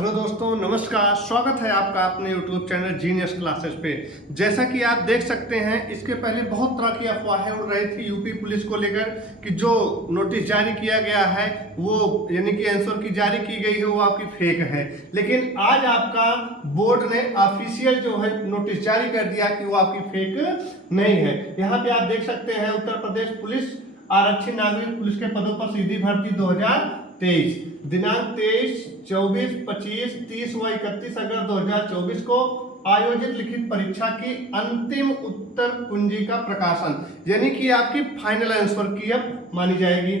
Hello दोस्तों, नमस्कार। स्वागत है आपका अपने YouTube चैनल जीनियस क्लासेस पे। जैसा कि आप देख सकते हैं, इसके पहले बहुत तरह की अफवाहें उड़ रही थी यूपी पुलिस को लेकर कि जो नोटिस जारी किया गया है वो यानी कि आंसर की जारी की गई है वो आपकी फेक है। लेकिन आज आपका बोर्ड ने ऑफिशियल जो है नोटिस जारी कर दिया कि वो आपकी फेक नहीं है। यहाँ पे आप देख सकते हैं उत्तर प्रदेश पुलिस आरक्षी नागरिक पुलिस के पदों पर सीधी भर्ती 2023 दिनांक 23, 24, 25, 30 व 31 अगस्त 2024 को आयोजित लिखित परीक्षा की अंतिम उत्तर कुंजी का प्रकाशन, यानी कि आपकी फाइनल आंसर की अब मानी जाएगी।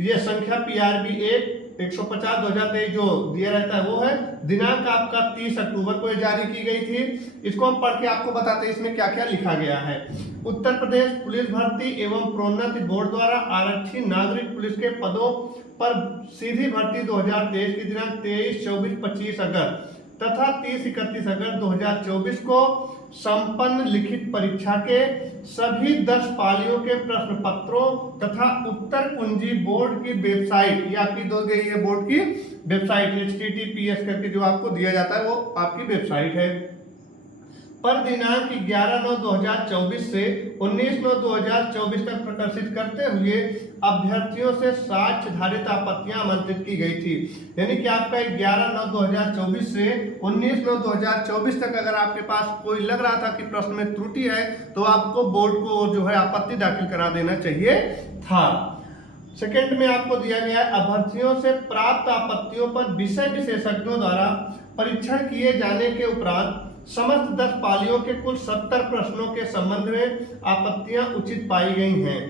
ये संख्या PRB 150 2023 जो दिया रहता है वो है। दिनांक आपका 30 अक्टूबर को जारी की गई थी। इसको हम पढ़ के आपको बताते हैं इसमें क्या क्या लिखा गया है। उत्तर प्रदेश पुलिस भर्ती एवं प्रोन्नति बोर्ड द्वारा आरक्षी नागरिक पुलिस के पदों पर सीधी भर्ती 2023 की दिनांक 23, 24, 25 अगस्त तथा 30, 31 अगस्त 2024 को संपन्न लिखित परीक्षा के सभी 10 पालियों के प्रश्न पत्रों तथा उत्तर कुंजी बोर्ड की वेबसाइट, ये आपकी दो गई है बोर्ड की वेबसाइट https करके जो आपको दिया जाता है वो आपकी वेबसाइट है, पर दिनांक 11/9/2024 से 19/9/2024 तक प्रकाशित करते हुए अभ्यर्थियों से साक्ष्यधारित आपत्तियां आमंत्रित की गई थी। यानी कि आपका 11/9/2024 से 19/9/2024 तक अगर आपके पास कोई लग रहा था कि प्रश्न में त्रुटि है तो आपको बोर्ड को जो है आपत्ति दाखिल करा देना चाहिए था। सेकंड में आपको दिया गया है अभ्यर्थियों से प्राप्त आपत्तियों पर विषय विशेषज्ञों द्वारा परीक्षण किए जाने के उपरांत समस्त 10 पालियों के कुल 70 प्रश्नों के संबंध में आपत्तियां उचित पाई गई हैं,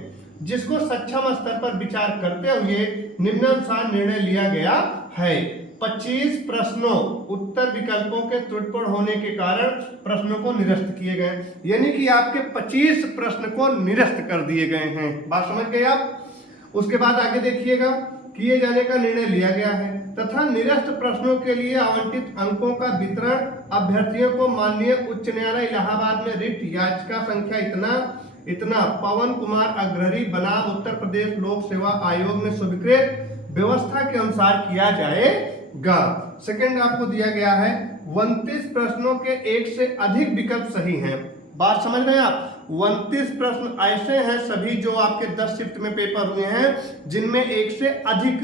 जिसको सक्षम स्तर पर विचार करते हुए निम्नानुसार निर्णय लिया गया है। 25 प्रश्नों उत्तर विकल्पों के त्रुटिपूर्ण होने के कारण प्रश्नों को निरस्त किए गए, यानी कि आपके 25 प्रश्न को निरस्त कर दिए गए हैं। बात समझ गए आप। उसके बाद आगे देखिएगा, किए जाने का निर्णय लिया गया है तथा निरस्त प्रश्नों के लिए आवंटित अंकों का वितरण अभ्यर्थियों को माननीय उच्च न्यायालय इलाहाबाद में रिट याचिका संख्या इतना पवन कुमार अग्रहरी बनाम उत्तर प्रदेश लोक सेवा आयोग में स्वीकृत व्यवस्था के अनुसार किया जाएगा। सेकंड आपको दिया गया है 29 प्रश्नों के एक से अधिक विकल्प सही हैं। बात समझ रहे हैं आप। 29 प्रश्न ऐसे हैं सभी जो आपके 10 शिफ्ट में पेपर हुए हैं जिनमें एक से अधिक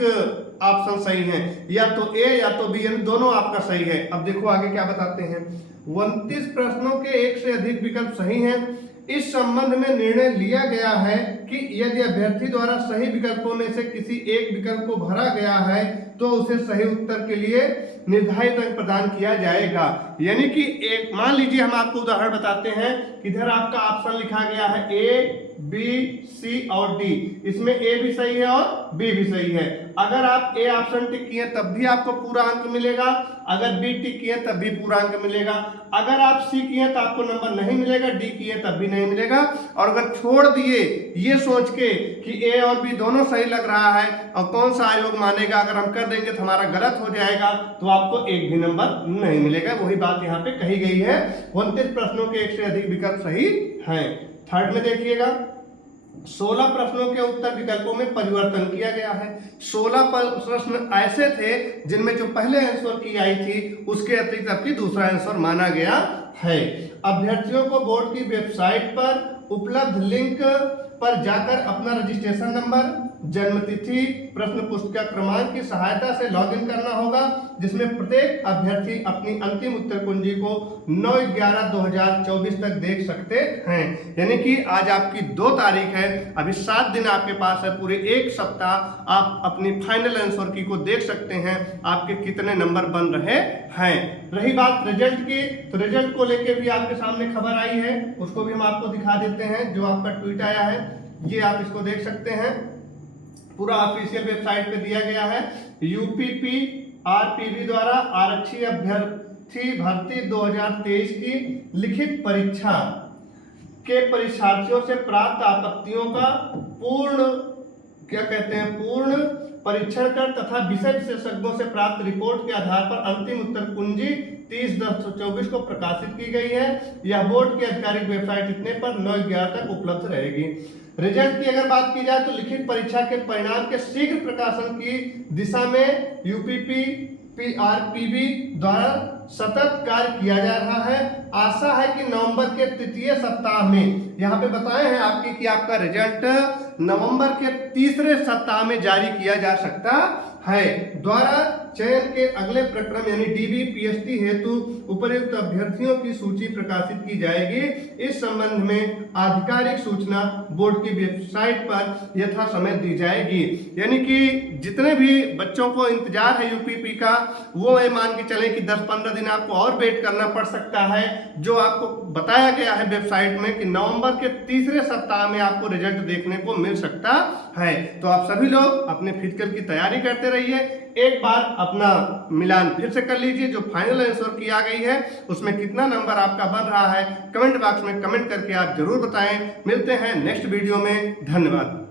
ऑप्शन सही हैं, या तो ए या तो बी, यानी दोनों आपका सही है। अब देखो आगे क्या बताते हैं। 29 प्रश्नों के एक से अधिक विकल्प सही हैं। इस संबंध में निर्णय लिया गया है कि यदि अभ्यर्थी द्वारा सही विकल्पों में से किसी एक विकल्प को भरा गया है तो उसे सही उत्तर के लिए निर्धारित अंक प्रदान किया जाएगा। यानी कि एक मान लीजिए हम आपको उदाहरण बताते हैं, इधर आपका ऑप्शन लिखा गया है A, B, C और D। इसमें A भी सही है और B भी सही है। अगर आप A ऑप्शन टिक किए तब भी आपको पूरा अंक मिलेगा, अगर B टिक किए तब भी पूरा अंक मिलेगा। अगर आप C किए तो आपको नंबर नहीं मिलेगा, D किए तब भी नहीं मिलेगा। और अगर छोड़ दिए ये सोच के कि A और B दोनों सही लग रहा है और कौन सा आयोग मानेगा, अगर हम कर देंगे तो हमारा गलत हो जाएगा, तो आपको एक भी नंबर नहीं मिलेगा। वही बात यहाँ पे कही गई है। 29 प्रश्नों के एक से अधिक विकल्प सही हैं। थर्ड में देखिएगा 16 प्रश्नों के उत्तर विकल्पों में परिवर्तन किया गया है। 16 प्रश्न ऐसे थे जिनमें जो पहले आंसर की आई थी उसके अतिरिक्त आपकी दूसरा आंसर माना गया है। अभ्यर्थियों को बोर्ड की वेबसाइट पर उपलब्ध लिंक पर जाकर अपना रजिस्ट्रेशन नंबर, जन्मतिथि, प्रश्न पुस्तिका क्रमांक की सहायता से लॉगिन करना होगा, जिसमें प्रत्येक अभ्यर्थी अपनी अंतिम उत्तर कुंजी को 9/11/2024 तक देख सकते हैं। यानी कि आज आपकी 2 तारीख है, अभी 7 दिन आपके पास है। पूरे एक सप्ताह आप अपनी फाइनल आंसर की को देख सकते हैं आपके कितने नंबर बन रहे हैं। रही बात रिजल्ट की, तो रिजल्ट को लेकर भी आपके सामने खबर आई है, उसको भी हम आपको दिखा देते हैं। जो आपका ट्वीट आया है ये आप इसको देख सकते हैं, पूरा ऑफिशियल वेबसाइट पे दिया गया है। UPPRPB द्वारा आरक्षी अभ्यर्थी भर्ती 2023 की लिखित परीक्षा के परीक्षार्थियों से प्राप्त आपत्तियों का पूर्ण परीक्षण कर तथा विषय विशेषज्ञों से प्राप्त रिपोर्ट के आधार पर अंतिम उत्तर कुंजी 30/10/2024 को प्रकाशित की गई है। यह बोर्ड की आधिकारिक वेबसाइट इतने पर 9/11 तक उपलब्ध रहेगी। रिजल्ट की अगर बात की जाए तो लिखित परीक्षा के परिणाम के शीघ्र प्रकाशन की दिशा में UPP PRPB द्वारा सतत कार्य किया जा रहा है। आशा है कि नवंबर के तृतीय सप्ताह में, यहाँ पे बताए हैं आपके कि आपका रिजल्ट नवंबर के तीसरे सप्ताह में जारी किया जा सकता है। द्वारा चयन के अगले प्रक्रम यानी DB PST हेतु उपर्युक्त अभ्यर्थियों की सूची प्रकाशित की जाएगी। इस संबंध में आधिकारिक सूचना बोर्ड की वेबसाइट पर यथा समय दी जाएगी। यानी कि जितने भी बच्चों को इंतजार है UPP का, वो ये मान के चले कि 10-15 दिन आपको और वेट करना पड़ सकता है। जो आपको बताया गया है वेबसाइट में कि नवंबर के तीसरे सप्ताह में आपको रिजल्ट देखने को मिल सकता है। तो आप सभी लोग अपने फिजिकल की तैयारी करते रहिए। एक बार अपना मिलान फिर से कर लीजिए। जो फाइनल आंसर की आ गई है उसमें कितना नंबर आपका बन रहा है, कमेंट बॉक्स में कमेंट करके आप जरूर बताएं। मिलते हैं नेक्स्ट वीडियो में। धन्यवाद।